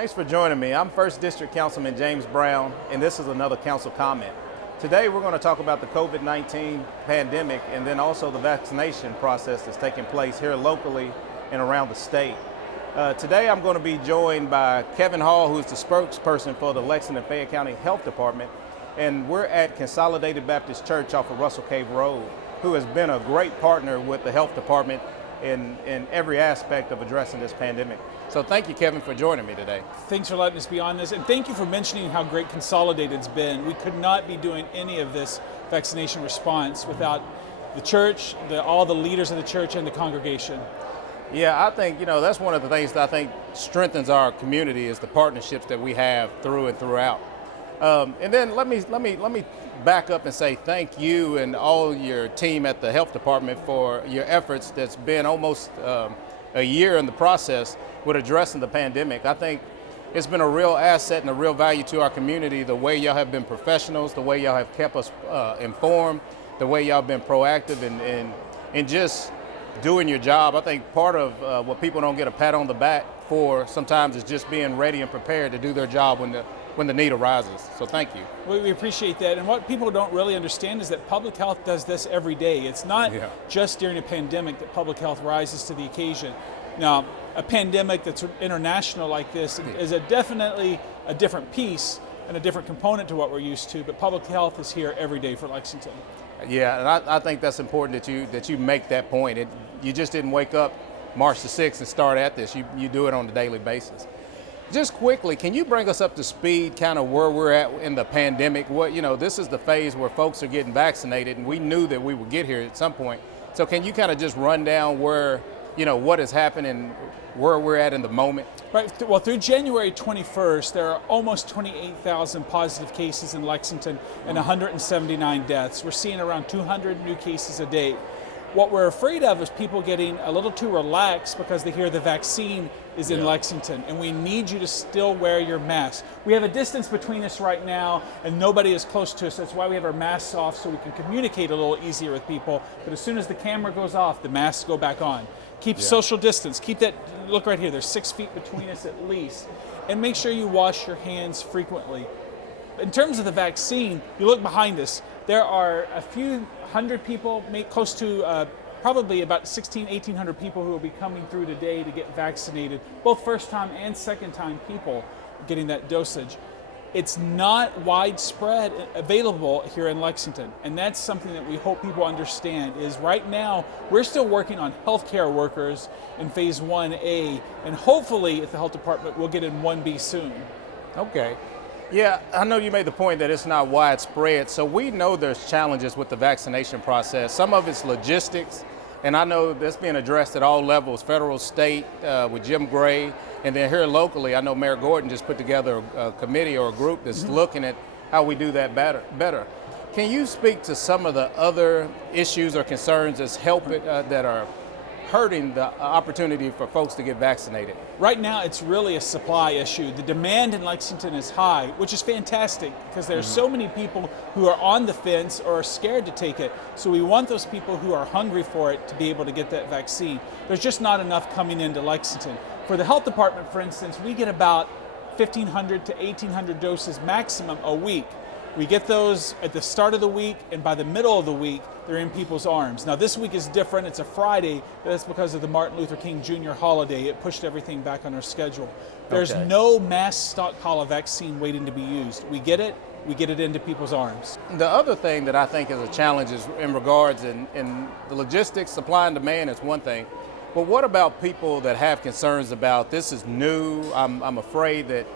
Thanks for joining me. I'm 1st District Councilman James Brown, and this is another council comment. Today we're going to talk about the Covid-19 pandemic and then also the vaccination process that's taking place here locally and around the state. Today I'm going to be joined by Kevin Hall, who's the spokesperson for the Lexington Fayette County Health Department, and we're at Consolidated Baptist Church off of Russell Cave Road, who has been a great partner with the health department in every aspect of addressing this pandemic. So thank you, Kevin, for joining me today. Thanks for letting us be on this, and thank you for mentioning how great Consolidated's been. We could not be doing any of this vaccination response without the church, all the leaders of the church and the congregation. Yeah, I think, that's one of the things that I think strengthens our community is the partnerships that we have through and throughout. And then let me back up and say thank you and all your team at the health department for your efforts that's been almost a year in the process with addressing the pandemic. I think it's been a real asset and a real value to our community, the way y'all have been professionals, the way y'all have kept us informed, the way y'all have been proactive and just doing your job. I think part of what people don't get a pat on the back for sometimes is just being ready and prepared to do their job when the need arises. So thank you. We appreciate that. And what people don't really understand is that public health does this every day. It's not just during a pandemic that public health rises to the occasion. Now, a pandemic that's international like this is definitely a different piece and a different component to what we're used to, but public health is here every day for Lexington. Yeah, and I think that's important that you make that point. You just didn't wake up March the 6th and start at this. You do it on a daily basis. Just quickly, can you bring us up to speed kind of where we're at in the pandemic? This is the phase where folks are getting vaccinated, and we knew that we would get here at some point. So can you kind of just run down where, what has happened and where we're at in the moment? Right. Well, through January 21st, there are almost 28,000 positive cases in Lexington and 179 deaths. We're seeing around 200 new cases a day. What we're afraid of is people getting a little too relaxed because they hear the vaccine is in Lexington, and we need you to still wear your mask. We have a distance between us right now, and nobody is close to us. That's why we have our masks off, so we can communicate a little easier with people. But as soon as the camera goes off, the masks go back on. Keep social distance. Keep that, look right here, there's 6 feet between us at least. And make sure you wash your hands frequently. In terms of the vaccine, you look behind us, there are a few hundred people, close to probably about 1,800 people who will be coming through today to get vaccinated, both first-time and second-time people getting that dosage. It's not widespread available here in Lexington, and that's something that we hope people understand is right now we're still working on healthcare workers in phase 1A, and hopefully at the health department we'll get in 1B soon. Okay. Yeah, I know you made the point that it's not widespread, so we know there's challenges with the vaccination process. Some of it's logistics, and I know that's being addressed at all levels, federal, state, with Jim Gray, and then here locally, I know Mayor Gordon just put together a committee or a group that's looking at how we do that better. Can you speak to some of the other issues or concerns that are hurting the opportunity for folks to get vaccinated? Right now, it's really a supply issue. The demand in Lexington is high, which is fantastic because there's so many people who are on the fence or are scared to take it. So we want those people who are hungry for it to be able to get that vaccine. There's just not enough coming into Lexington. For the health department, for instance, we get about 1,500 to 1,800 doses maximum a week. We get those at the start of the week, and by the middle of the week, they're in people's arms. Now, this week is different. It's a Friday, but that's because of the Martin Luther King Jr. holiday. It pushed everything back on our schedule. There's no mass stockpile of vaccine waiting to be used. We get it into people's arms. The other thing that I think is a challenge is in regards in the logistics, supply and demand is one thing. But what about people that have concerns about this is new? I'm afraid that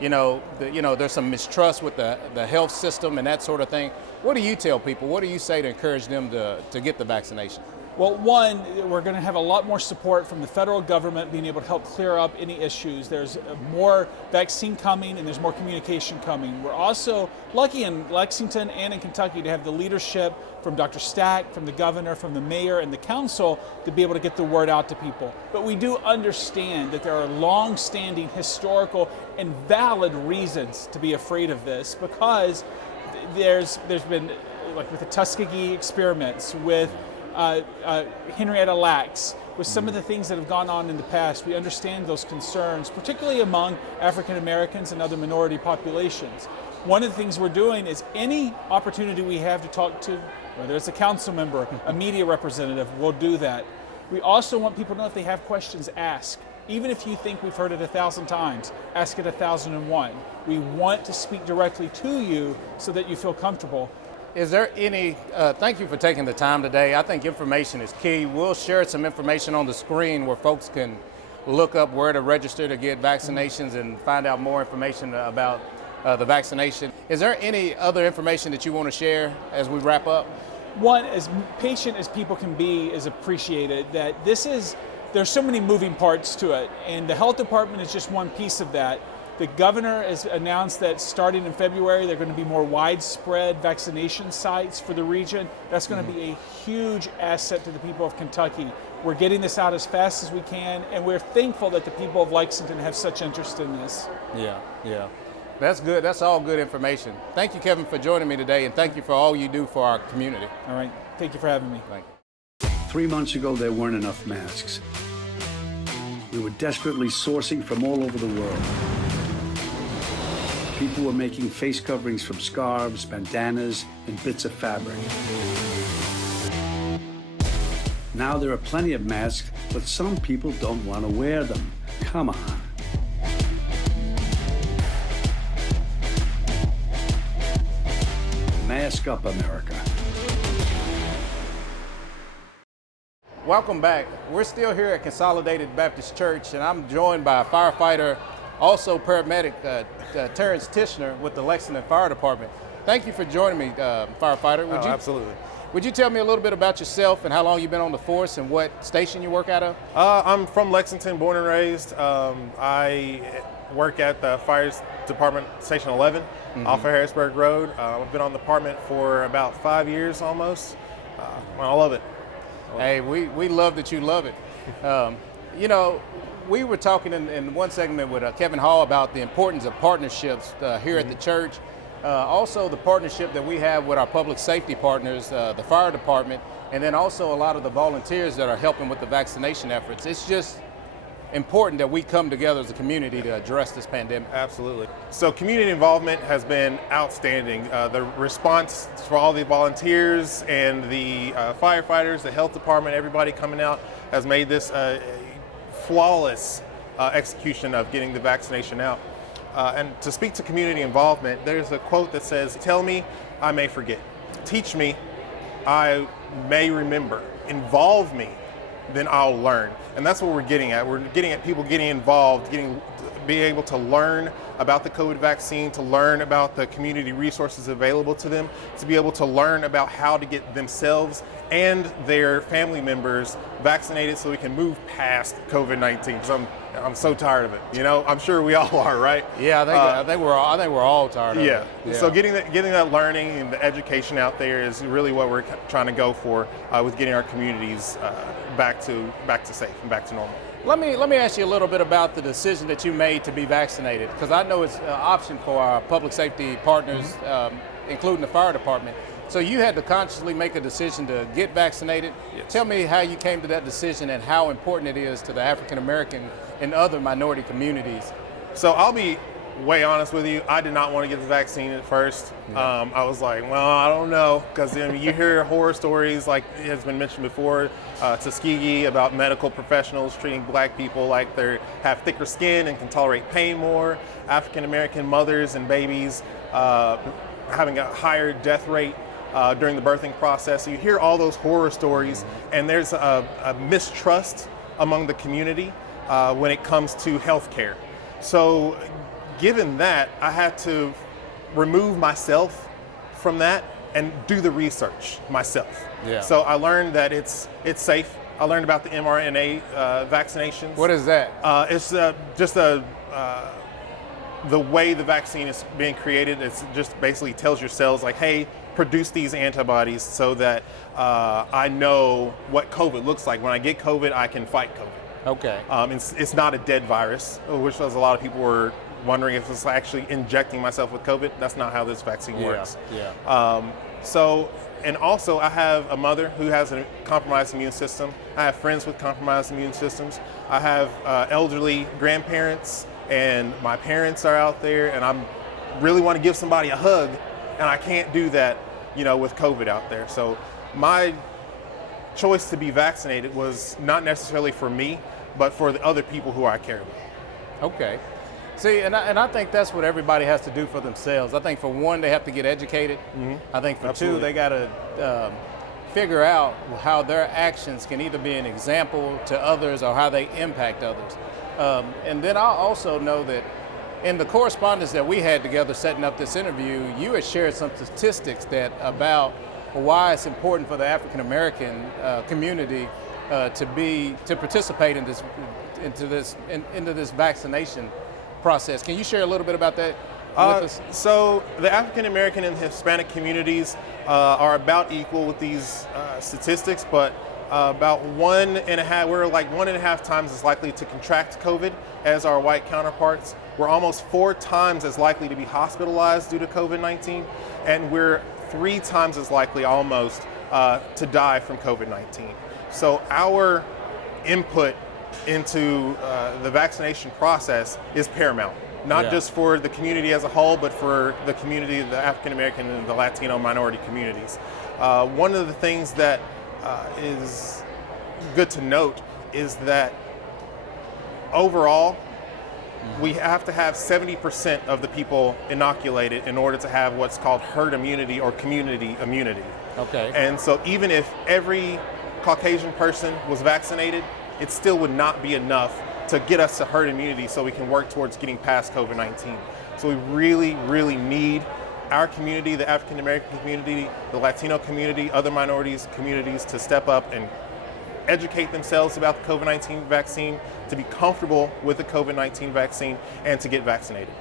there's some mistrust with the health system and that sort of thing. What do you tell people? What do you say to encourage them to get the vaccination? Well, one, we're going to have a lot more support from the federal government being able to help clear up any issues. There's more vaccine coming and there's more communication coming. We're also lucky in Lexington and in Kentucky to have the leadership from Dr. Stack, from the governor, from the mayor, and the council to be able to get the word out to people. But we do understand that there are long-standing historical and valid reasons to be afraid of this because there's been, like with the Tuskegee experiments, with Henrietta Lacks, with some of the things that have gone on in the past. We understand those concerns, particularly among African Americans and other minority populations. One of the things we're doing is any opportunity we have to talk to, whether it's a council member, a media representative, we'll do that. We also want people to know if they have questions, ask. Even if you think we've heard it 1,000 times, ask it 1,001. We want to speak directly to you so that you feel comfortable. Is there any, thank you for taking the time today. I think information is key. We'll share some information on the screen where folks can look up where to register to get vaccinations and find out more information about the vaccination. Is there any other information that you want to share as we wrap up? One, as patient as people can be, is appreciated that there's so many moving parts to it, and the health department is just one piece of that. The governor has announced that starting in February, there are going to be more widespread vaccination sites for the region. That's going to be a huge asset to the people of Kentucky. We're getting this out as fast as we can, and we're thankful that the people of Lexington have such interest in this. Yeah. That's good. That's all good information. Thank you, Kevin, for joining me today, and thank you for all you do for our community. All right. Thank you for having me. Thank you. 3 months ago, there weren't enough masks. We were desperately sourcing from all over the world. People were making face coverings from scarves, bandanas, and bits of fabric. Now there are plenty of masks, but some people don't want to wear them. Come on. Mask up, America. Welcome back. We're still here at Consolidated Baptist Church, and I'm joined by a firefighter, also paramedic, Terrence Tishner with the Lexington Fire Department. Thank you for joining me, firefighter. Absolutely. Would you tell me a little bit about yourself and how long you've been on the force and what station you work out of? I'm from Lexington, born and raised. I work at the Fire Department Station 11 off of Harrisburg Road. I've been on the department for about 5 years almost. I love it. Hey, we love that you love it. You know, we were talking in one segment with Kevin Hall about the importance of partnerships here at the church. Also the partnership that we have with our public safety partners, the fire department, and then also a lot of the volunteers that are helping with the vaccination efforts. It's just important that we come together as a community to address this pandemic. Absolutely. So community involvement has been outstanding. The response for all the volunteers and the firefighters, the health department, everybody coming out has made this a flawless execution of getting the vaccination out. And to speak to community involvement, there's a quote that says, "Tell me, I may forget. Teach me, I may remember. Involve me, then I'll learn." And that's what we're getting at. We're getting at people getting involved, being able to learn about the COVID vaccine, to learn about the community resources available to them, to be able to learn about how to get themselves and their family members vaccinated so we can move past COVID-19. Because I'm so tired of it. You know, I'm sure we all are, right? Yeah, I think we're all tired of it. Yeah. So getting that learning and the education out there is really what we're trying to go for with getting our communities back to safe and back to normal. Let me ask you a little bit about the decision that you made to be vaccinated, because I know it's an option for our public safety partners, including the fire department. So you had to consciously make a decision to get vaccinated. Yes. Tell me how you came to that decision and how important it is to the African American and other minority communities. So I'll be way honest with you. I did not want to get the vaccine at first. I was like, well, I don't know, because you hear horror stories like it has been mentioned before, Tuskegee, about medical professionals treating black people like they have thicker skin and can tolerate pain more. African American mothers and babies having a higher death rate during the birthing process. So you hear all those horror stories, and there's a mistrust among the community when it comes to healthcare. So given that, I had to remove myself from that and do the research myself. Yeah. So I learned that it's safe. I learned about the mRNA vaccinations. What is that? It's just the way the vaccine is being created. It's just basically tells your cells like, hey, produce these antibodies so that I know what COVID looks like. When I get COVID, I can fight COVID. Okay. It's not a dead virus, which was a lot of people were wondering if it's actually injecting myself with COVID. That's not how this vaccine works. Yeah. And also I have a mother who has a compromised immune system. I have friends with compromised immune systems. I have elderly grandparents, and my parents are out there, and I really want to give somebody a hug, and I can't do that, with COVID out there. So my choice to be vaccinated was not necessarily for me, but for the other people who I care about. Okay. See, and I think that's what everybody has to do for themselves. I think for one, they have to get educated. Mm-hmm. I think for Absolutely. two, they got to figure out how their actions can either be an example to others or how they impact others. And then I also know that in the correspondence that we had together setting up this interview, you had shared some statistics about why it's important for the African American community to participate into this vaccination process. Can you share a little bit about that with us? So the African American and Hispanic communities are about equal with these statistics, but about we're like 1.5 times as likely to contract COVID as our white counterparts. We're almost 4 times as likely to be hospitalized due to COVID-19, and we're 3 times as likely almost to die from COVID-19. So our input into the vaccination process is paramount, not just for the community as a whole, but for the community, the African American and the Latino minority communities. One of the things that is good to note is that overall, we have to have 70% of the people inoculated in order to have what's called herd immunity or community immunity. Okay. And so even if every Caucasian person was vaccinated, it still would not be enough to get us to herd immunity so we can work towards getting past COVID-19. So we really, really need our community, the African American community, the Latino community, other minorities communities to step up and educate themselves about the COVID-19 vaccine, to be comfortable with the COVID-19 vaccine, and to get vaccinated.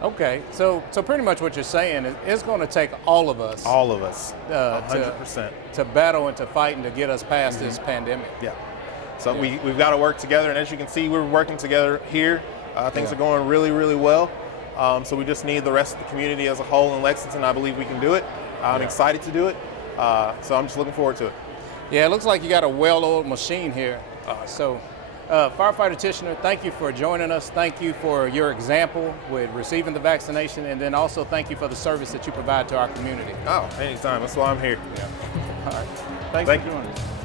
Okay, so pretty much what you're saying is it's going to take all of us. All of us, 100%. To battle and to fight and to get us past this pandemic. Yeah. So we've got to work together, and as you can see, we're working together here. Things are going really, really well. So we just need the rest of the community as a whole in Lexington. I believe we can do it. I'm excited to do it. So I'm just looking forward to it. Yeah, it looks like you got a well-oiled machine here. Firefighter Tishner, thank you for joining us. Thank you for your example with receiving the vaccination, and then also thank you for the service that you provide to our community. Oh, anytime. That's why I'm here. All right. Thanks for joining us.